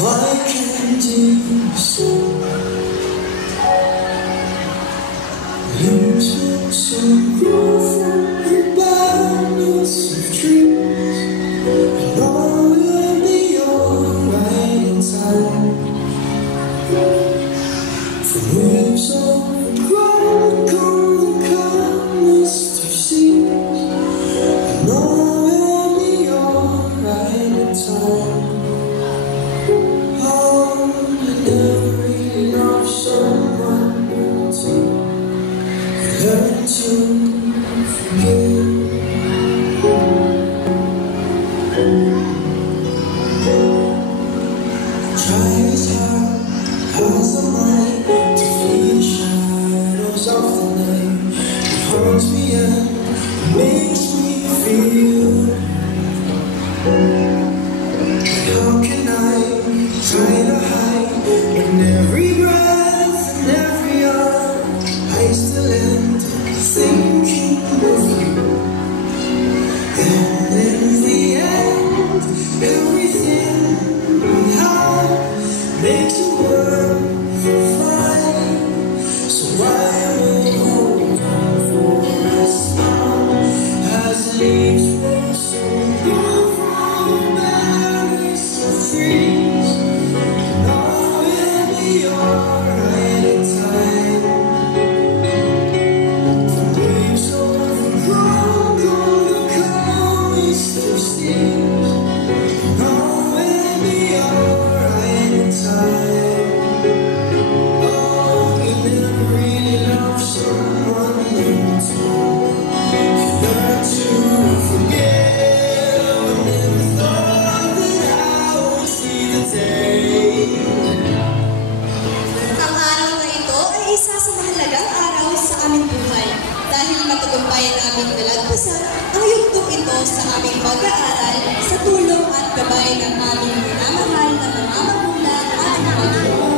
Why can't you see? You took some growth from the banners of trees, and all will be alright in time. From waves of the ground come the calmest of seas, and all will be alright in time. Oh, I never really know someone to learn to forgive. Try as hard as I might to flee the shadows of the night. It haunts me and it makes me feel. How can I try to hide when every breath and every hour I still end up thinking of you? And in the end, everything we have makes the world fine. So I will hold on for as long as leaves will soon go from banners of trees, and all will be alright in time. The waves overgrown on the calmest of seas, and all will be alright in time. Oh, you never really love someone new to learn to forgive. I never thought that I would see the day. Ang araw na ito ay isa sa mahalagang araw sa aming buhay dahil matagumpayan naming nalagpasan ang yugtong ito sa aming pag-aaral sa tulong at gabay ng aming minamahal na mga magulang at mga guro.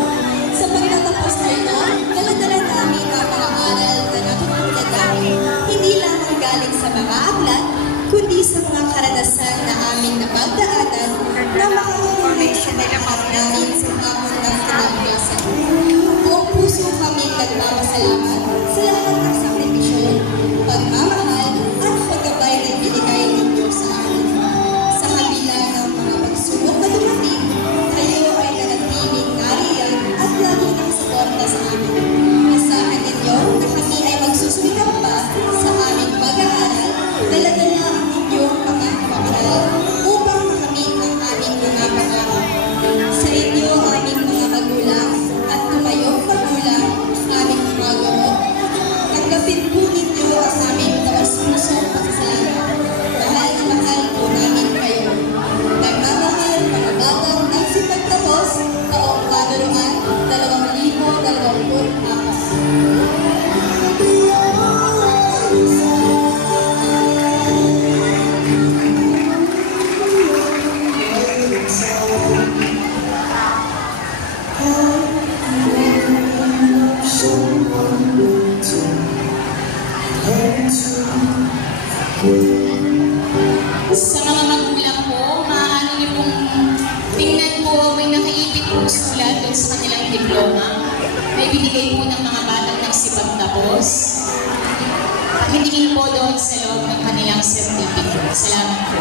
Sa pagtatapos na ito, daladala namin ang mga aral na natutunan namin hindi lamang galing sa mga aklat, kundi sa mga karanasan na aming napagdaanan na makakatulong sa pagkakat namin sa hamon ng pinaglasan. Buong puso kami nagpapasalamat sa lahat ng sakripisyon, pagmamahal at paggabay na binigay ninyo sa amin. Sa kabila ng mga pagsubok na dumating, kayo ay nanatiling nariyan at lagi ng suporta sa amin. Asahan ninyo na kami ay magsusumikap pa sa aming pag-aaral, daladala ang inyong mga pamaral upang makamit ang aming mga pangarap. Sa inyo, aming mga magulang at tumayong magulang, aming mga guro, tanggapin po ninyo ang aming tawas-pusong pasasalamat. Mahal na mahal po namin kayo. Nagmamahal mga batang nagsipagtapos taong kanuruan 2024. Sa mga magulang po, maaari niyo pong tingnan po, may nakaipit po sulat doon sa kanilang diploma. May binigay po ng mga batang nagsipagtapos. Pakitingin po doon sa loob ng kanilang certificate. Salamat po.